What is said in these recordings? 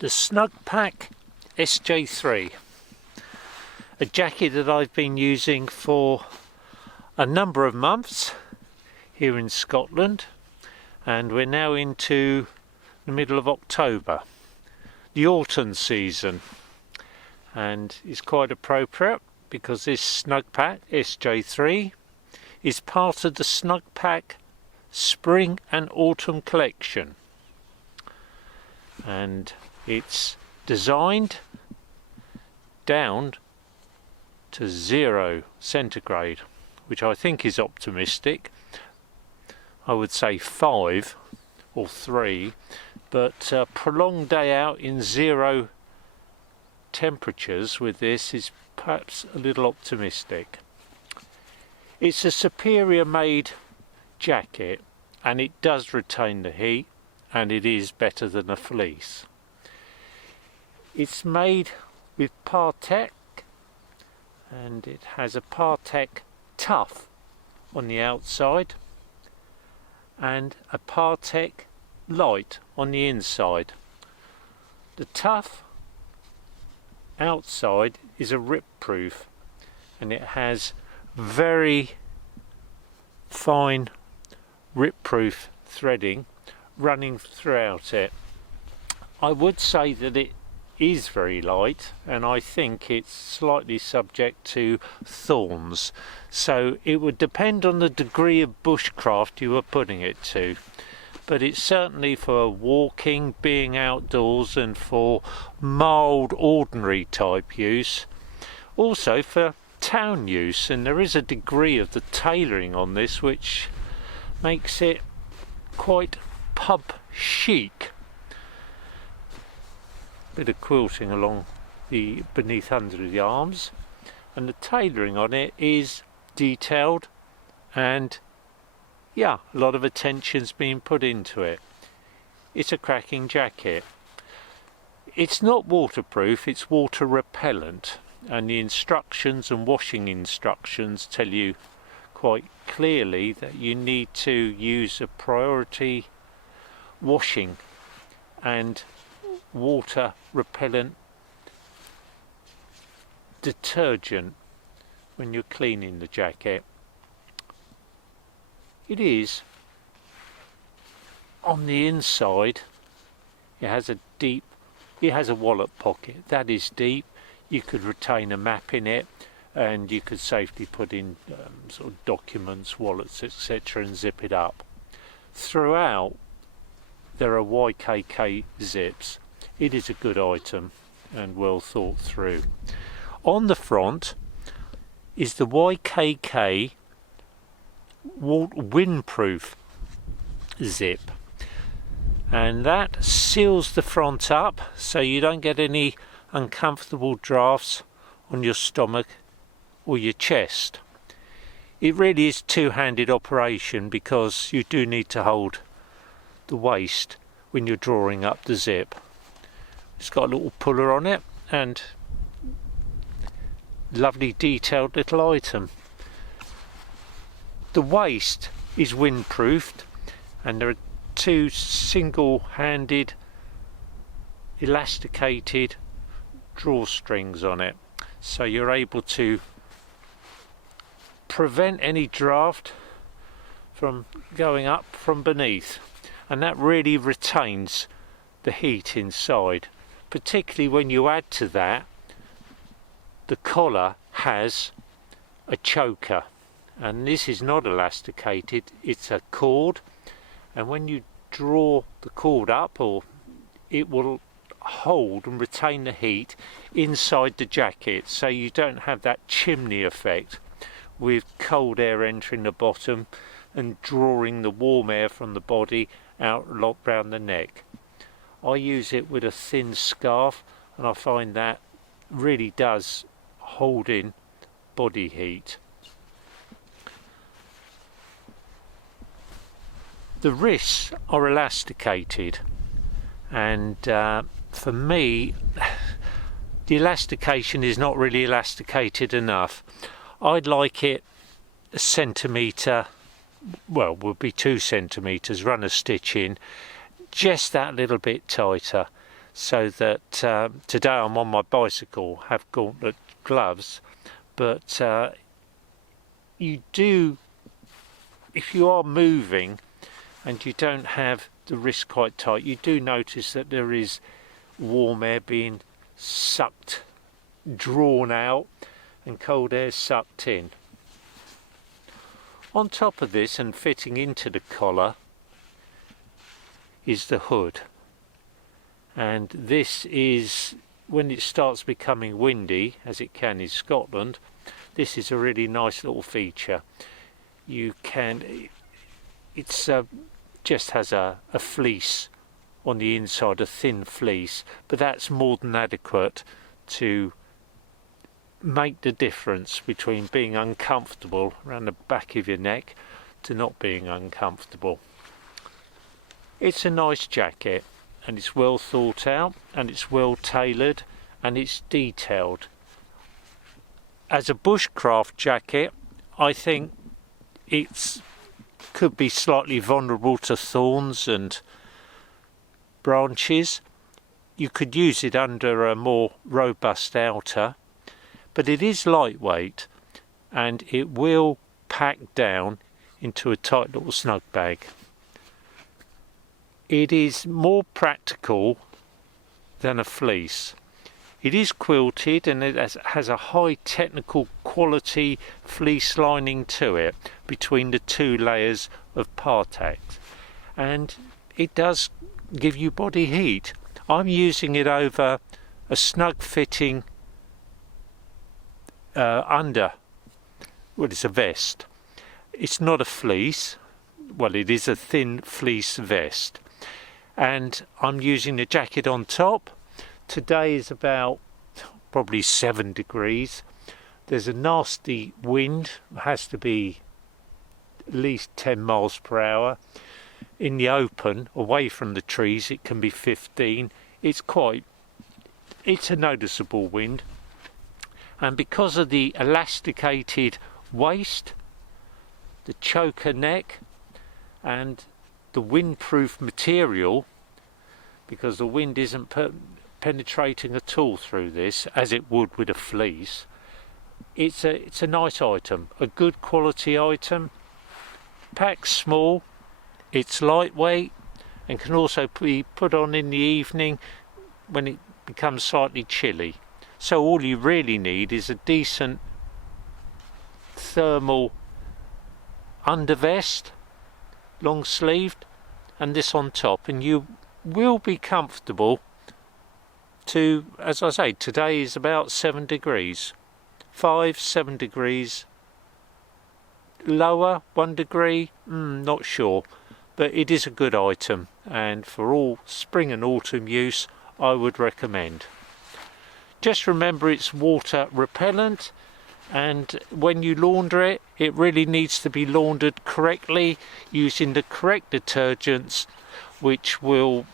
the Snugpak SJ3, a jacket that I've been using for a number of months here in Scotland, and we're now into the middle of October, the autumn season, and it's quite appropriate because this Snugpak SJ3 is part of the Snugpak Spring and Autumn collection, and it's designed down to 0 centigrade, which I think is optimistic. I would say 5 or 3, but a prolonged day out in 0 temperatures with this is perhaps a little optimistic. It's a superior made jacket, and it does retain the heat, and it is better than a fleece. It's made with paratek, and it has a paratek tough on the outside and a paratek light on the inside. The tough outside is a rip proof, and it has very fine rip proof threading running throughout it. I would say that it is very light, and I think it's slightly subject to thorns, so it would depend on the degree of bushcraft you were putting it to, but it's certainly for walking, being outdoors, and for mild ordinary type use, also for town use. And there is a degree of the tailoring on this which makes it quite pub chic. Bit of quilting along the beneath under the arms, and the tailoring on it is detailed, and yeah, a lot of attention's been put into it. It's a cracking jacket. It's not waterproof, it's water repellent, and the instructions and washing instructions tell you quite clearly that you need to use a priority washing and water repellent detergent when you're cleaning the jacket. It is on the inside, it has a wallet pocket that is deep. You could retain a map in it, and you could safely put in sort of documents, wallets, etc., and zip it up. Throughout there are YKK zips. It is a good item and well thought through. On the front is the YKK windproof zip, and that seals the front up so you don't get any uncomfortable drafts on your stomach or your chest. It really is two-handed operation because you do need to hold the waist when you're drawing up the zip. It's got a little puller on it, and lovely detailed little item. The waist is windproofed, and there are 2 single-handed elasticated drawstrings on it, so you're able to prevent any draft from going up from beneath, and that really retains the heat inside. Particularly when you add to that, the collar has a choker, and this is not elasticated, it's a cord, and when you draw the cord up, or it will hold and retain the heat inside the jacket, so you don't have that chimney effect with cold air entering the bottom and drawing the warm air from the body out round the neck. I use it with a thin scarf, and I find that really does hold in body heat. The wrists are elasticated, and for me the elastication is not really elasticated enough. I'd like it a centimetre, well, would be 2 centimetres, run a stitch in just that little bit tighter. so that today I'm on my bicycle, have gauntlet gloves, but you do, if you are moving and you don't have the wrist quite tight, you do notice that there is warm air being sucked, drawn out, and cold air sucked in. On top of this, and fitting into the collar, is the hood. And this is, when it starts becoming windy, as it can in Scotland, this is a really nice little feature. You can, it's just has a fleece on the inside, a thin fleece, but that's more than adequate to make the difference between being uncomfortable around the back of your neck to not being uncomfortable. It's a nice jacket, and it's well thought out, and it's well tailored, and it's detailed. As a bushcraft jacket, I think it's could be slightly vulnerable to thorns and branches. You could use it under a more robust outer, but it is lightweight and it will pack down into a tight little snug bag. It is more practical than a fleece. It is quilted and it has a high technical quality fleece lining to it between the two layers of paratek, and it does give you body heat. I'm using it over a snug fitting under, well, it's a vest. It's not a fleece, well, it is a thin fleece vest, and I'm using the jacket on top. Today is about probably 7 degrees. There's a nasty wind, it has to be at least 10 miles per hour. In the open, away from the trees, it can be 15. It's a noticeable wind. And because of the elasticated waist, the choker neck, and the windproof material, because the wind isn't penetrating at all through this as it would with a fleece, it's a nice item, a good quality item. Packs small, it's lightweight, and can also be put on in the evening when it becomes slightly chilly. So all you really need is a decent thermal undervest, long sleeved, and this on top, and you will be comfortable to, as I say, today is about 7 degrees, 5-7 degrees, lower 1 degree, not sure, but it is a good item, and for all spring and autumn use I would recommend. Just remember it's water repellent, and when you launder it, it really needs to be laundered correctly using the correct detergents, which will,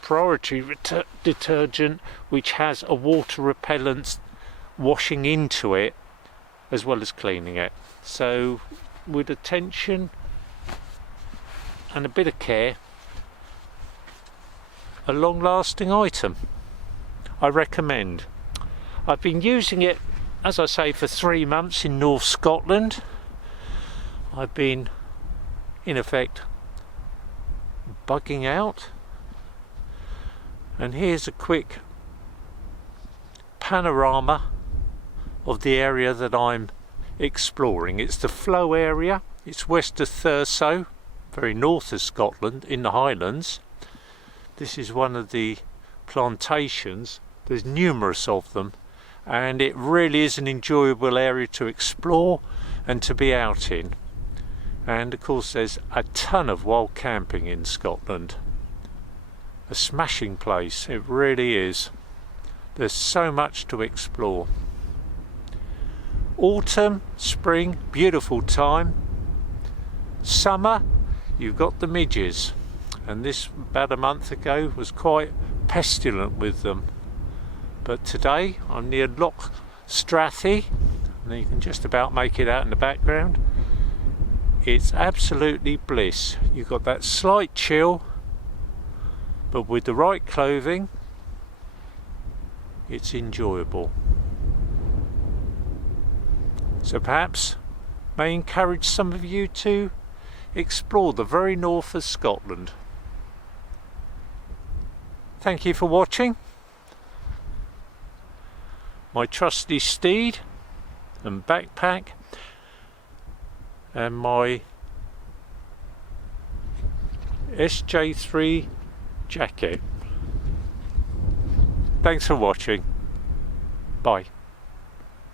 priority detergent, which has a water repellent washing into it as well as cleaning it. So with attention and a bit of care, a long-lasting item, I recommend. I've been using it, as I say, for 3 months in North Scotland. I've been, in effect, bugging out. And here's a quick panorama of the area that I'm exploring. It's the Flow area. It's west of Thurso, very north of Scotland, in the Highlands. This is one of the plantations. There's numerous of them, and it really is an enjoyable area to explore and to be out in. And of course there's a ton of wild camping in Scotland. A smashing place, it really is. There's so much to explore. Autumn, spring, beautiful time. Summer, you've got the midges, and this about a month ago was quite pestilent with them. But today I'm near Loch Strathy, and you can just about make it out in the background. It's absolutely bliss. You've got that slight chill, but with the right clothing it's enjoyable. So perhaps may encourage some of you to explore the very north of Scotland. Thank you for watching. My trusty steed and backpack and my SJ3 jacket. Thanks for watching. Bye.